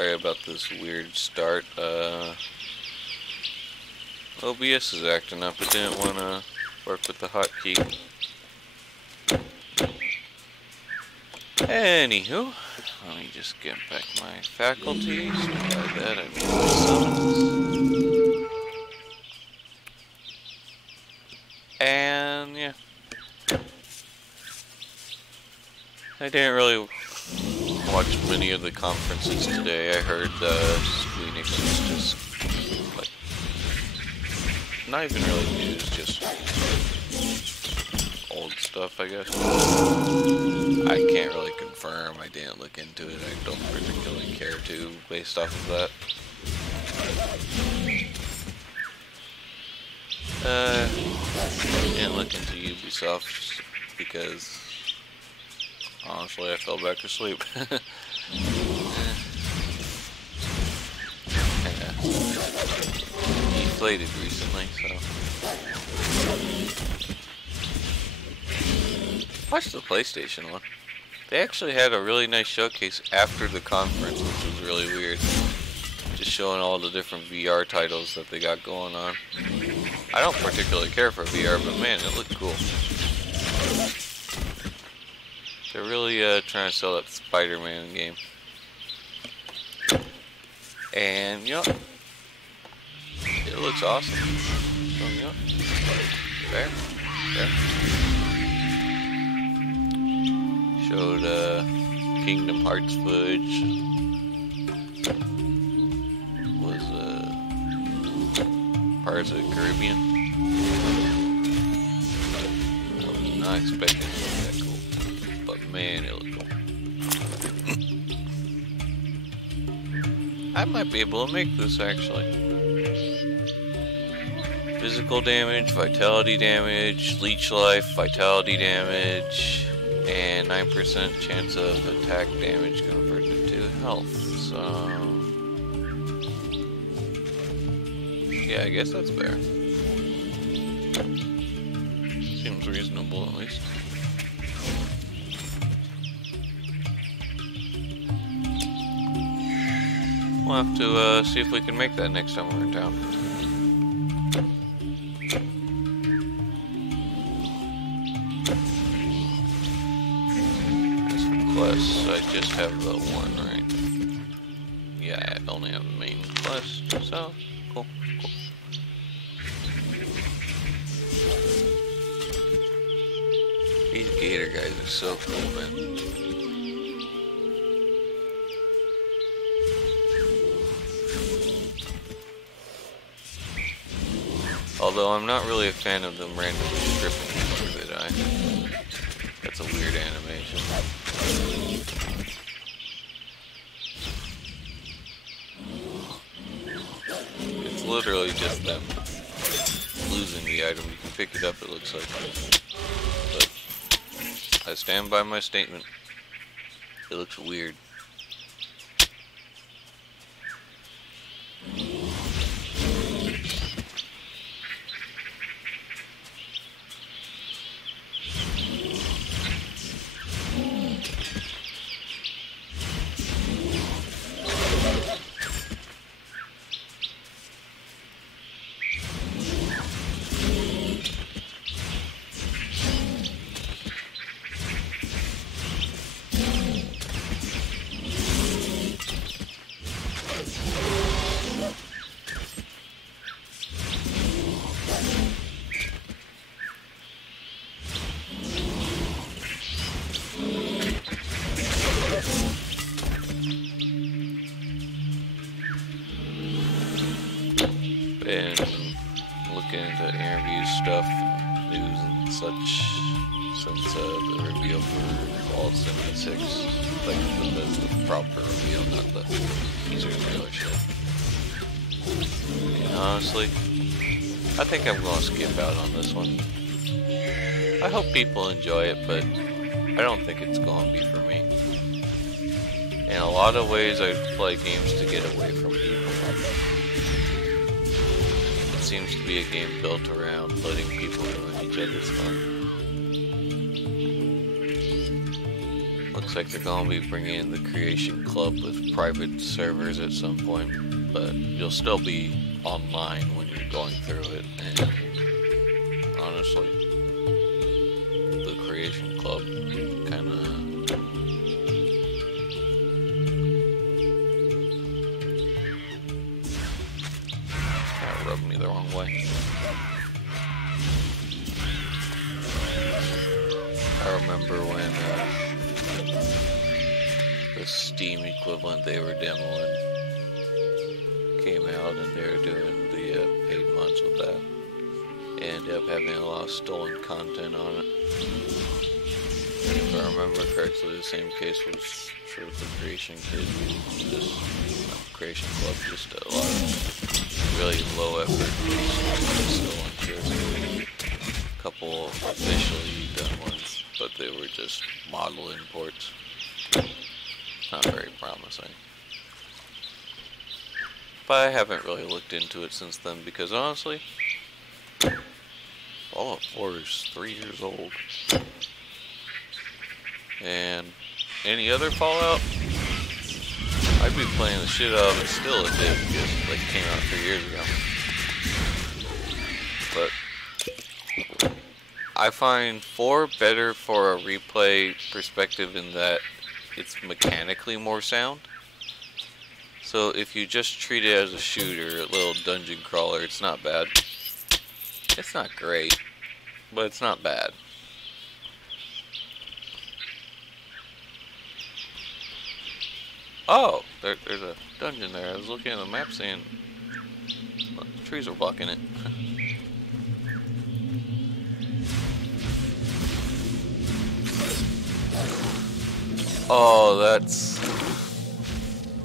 Sorry about this weird start. OBS is acting up. It didn't want to work with the hotkey. Anywho, let me just get back my faculties. By that I mean my summons. And yeah. I didn't really watch many of the conferences today. I heard Squeenix was just like not even really news, just old stuff, I guess. I can't really confirm. I didn't look into it. I don't particularly care to based off of that. I didn't look into Ubisoft because honestly I fell back asleep. Deflated recently, so watch the PlayStation one. They actually had a really nice showcase after the conference, which was really weird. Just showing all the different VR titles that they got going on. I don't particularly care for VR, but man, it looked cool. They're really trying to sell that Spider-Man game. And, yep. It looks awesome. So, yep. There. Showed Kingdom Hearts footage. Was Pirates of the Caribbean. I was not expecting it to look that cool. But man, it looked cool. I might be able to make this actually. Physical damage, vitality damage, leech life, vitality damage, and 9% chance of attack damage converted to health. So yeah, I guess that's fair. Seems reasonable at least. We'll have to see if we can make that next time we're in town. As for quests, I just have the one, right? Yeah, I only have the main quest, so cool. These gator guys are so cool, man. Although I'm not really a fan of them randomly stripping through the eye. That's a weird animation. It's literally just them losing the item. You can pick it up, it looks like. But I stand by my statement. It looks weird. Been looking into interview stuff, news and such since the reveal for Fallout 76. Like the proper reveal, not the teaser trailer shit. And honestly, I think I'm gonna skip out on this one. I hope people enjoy it, but I don't think it's gonna be for me. In a lot of ways, I play games to get away from people. It seems to be a game built around letting people ruin each other's fun. Looks like they're gonna be bringing in the Creation Club with private servers at some point, but you'll still be online when you're going through it, and honestly, the Creation Club kinda rubbed me the wrong way. I remember when the Steam equivalent they were demoing came out, and they were doing the paid months with that. And ended up having a lot of stolen content on it. If I remember correctly, the same case was for the Creation Kid, Creation Club, just a lot of really low effort stolen kids. A couple officially done ones, but they were just model imports. Not very promising. But I haven't really looked into it since then because honestly, Fallout 4 is 3 years old. And any other Fallout, I'd be playing the shit out of it still if it just like came out 3 years ago. But I find 4 better for a replay perspective in that it's mechanically more sound. So if you just treat it as a shooter, a little dungeon crawler, it's not bad. It's not great, but it's not bad. Oh, there's a dungeon there. I was looking at the map saying well, trees are blocking it. Oh, that's...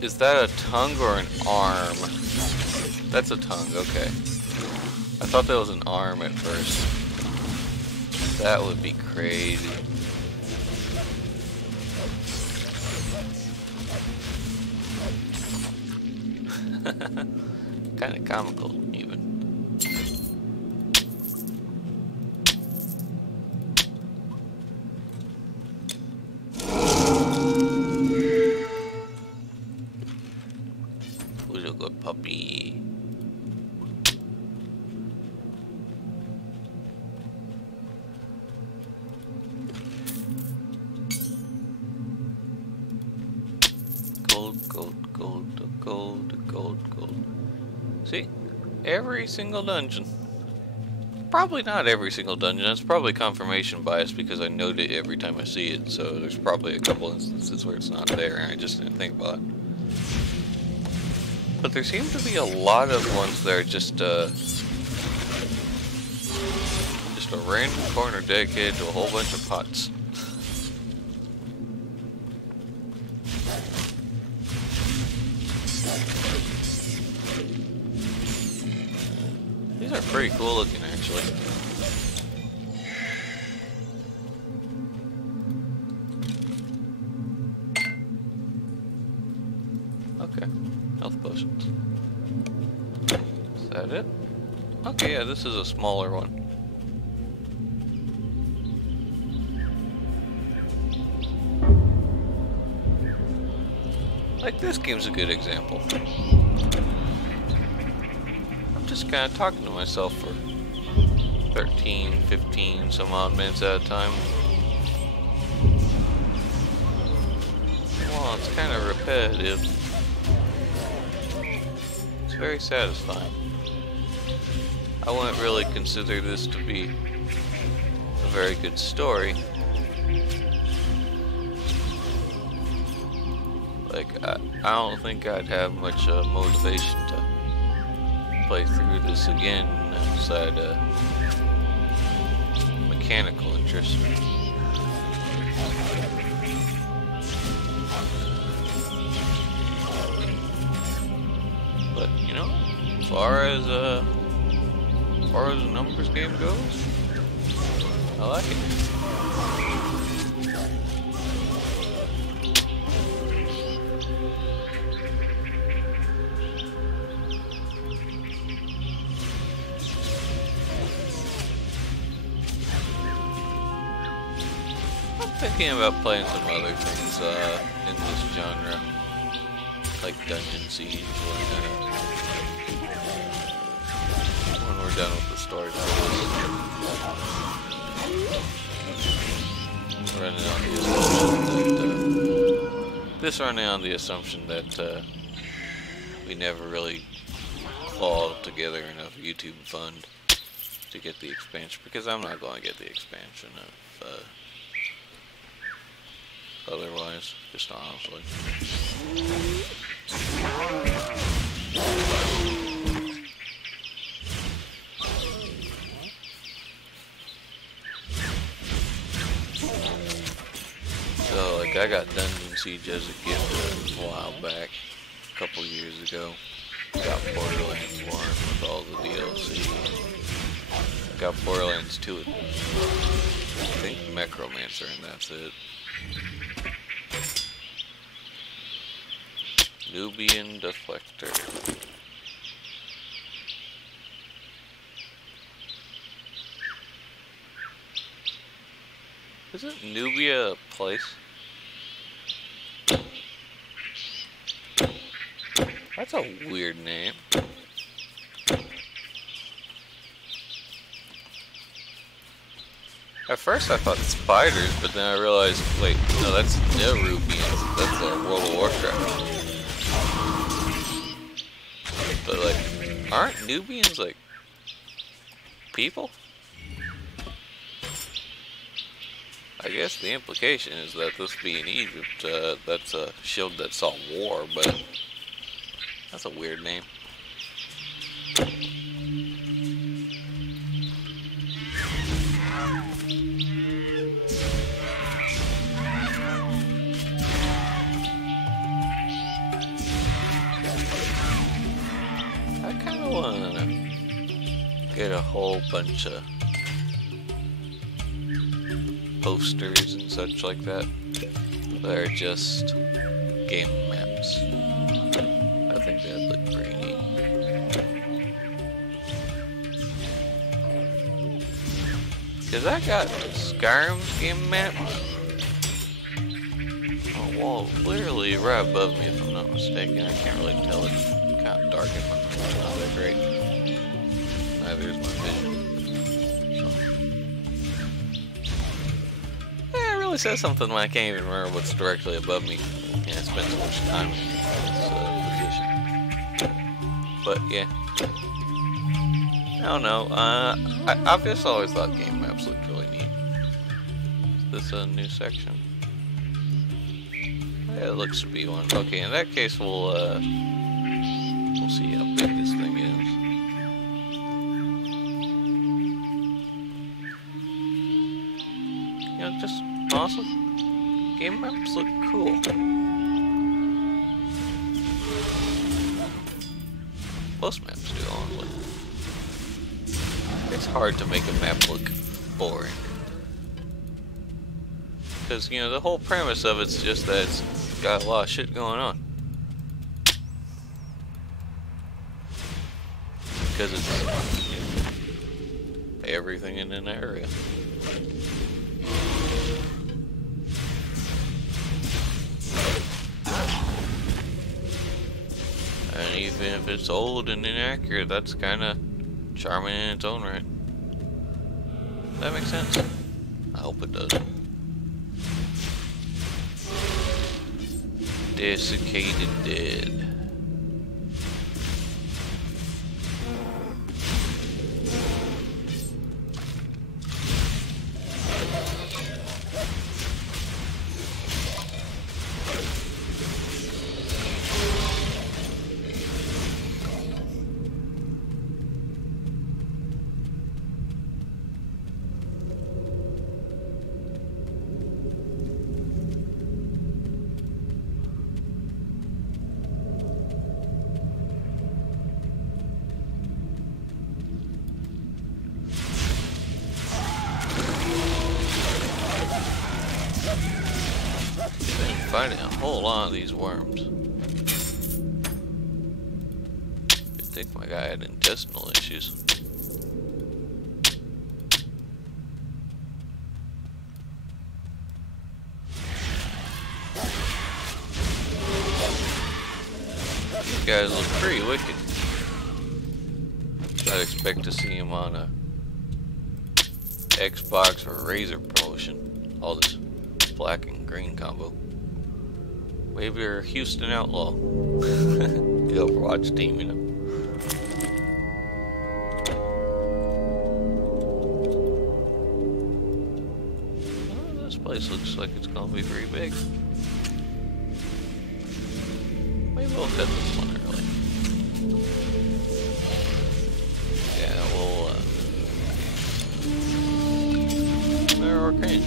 Is that a tongue or an arm? That's a tongue, okay. I thought that was an arm at first. That would be crazy. Kinda comical, even. Who's a good puppy? Gold, gold, gold, gold, gold, gold. See? Every single dungeon. Probably not every single dungeon. That's probably confirmation bias because I note it every time I see it. So there's probably a couple instances where it's not there and I just didn't think about it. But there seem to be a lot of ones that are just a random corner dedicated to a whole bunch of pots. These are pretty cool looking, actually. Okay, health potions. Is that it? Okay, yeah, this is a smaller one. Like, this game's a good example. I'm just kind of talking to myself for 13, 15, some odd minutes at a time. Well, it's kind of repetitive. It's very satisfying. I wouldn't really consider this to be a very good story. Like, I don't think I'd have much motivation to play through this again outside mechanical interest. But, you know, as far as the numbers game goes, I like it. thinking about playing some other things in this genre, like Dungeon Siege, when we're done with the story. Running on the assumption that we never really clawed together enough YouTube fund to get the expansion, because I'm not going to get the expansion otherwise, just honestly. So, like, I got Dungeon Siege as a gift a while back, a couple years ago. Got Borderlands 1 with all the DLC. Got Borderlands 2 with, I think, Necromancer, and that's it. Nubian Deflector. Isn't Nubia a place? That's a weird name. At first I thought spiders, but then I realized, wait, no, that's Nerubians. That's World of Warcraft. But, like, aren't Nubians, like, people? I guess the implication is that this being Egypt, that's a shield that saw war, but that's a weird name. I kind of want to get a whole bunch of posters and such like that that are just game maps. I think that'd look pretty neat. Cause I got Skyrim's game map on a wall literally right above me, if I'm not mistaken. I can't really tell, it's kind of dark in my room. It's not that great. There's my vision. It says something when I can't even remember what's directly above me. Yeah, I spent so much time in this position. But yeah, I don't know. I've just always thought game maps looked really neat. Is this a new section? Yeah, it looks to be one. Okay, in that case, we'll see how big this thing is. You know, just awesome. Game maps look cool. Most maps do, honestly. It's hard to make a map look boring. Because, you know, the whole premise of it's just that it's got a lot of shit going on. Because it's, you know, everything in an area. And even if it's old and inaccurate, that's kind of charming in its own right. Does that make sense? I hope it does. Desiccated Dead. Fighting a whole lot of these worms. You'd think my guy had intestinal issues. These guys look pretty wicked. I'd expect to see him on a Xbox or Razer promotion. All this black and green combo. Maybe a Houston Outlaw. The Overwatch team, you know. Well, this place looks like it's gonna be pretty big. Maybe we'll hit this one early. Yeah, we'll they're arcane.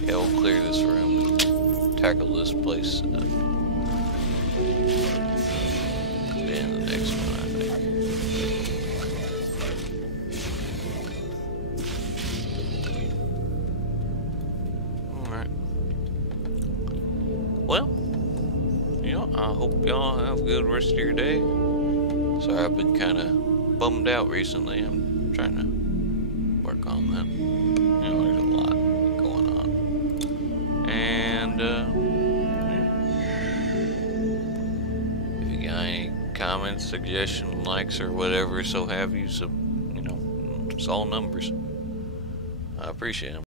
Yeah, we'll clear this room and tackle this place in the next one, I think. Alright. Well, you know, I hope y'all have a good rest of your day. Sorry, I've been kind of bummed out recently. I'm trying to work on that. You know, there's a lot going on. And, yeah. If you got any comments, suggestions, likes, or whatever, so have you, so, you know, it's all numbers. I appreciate them.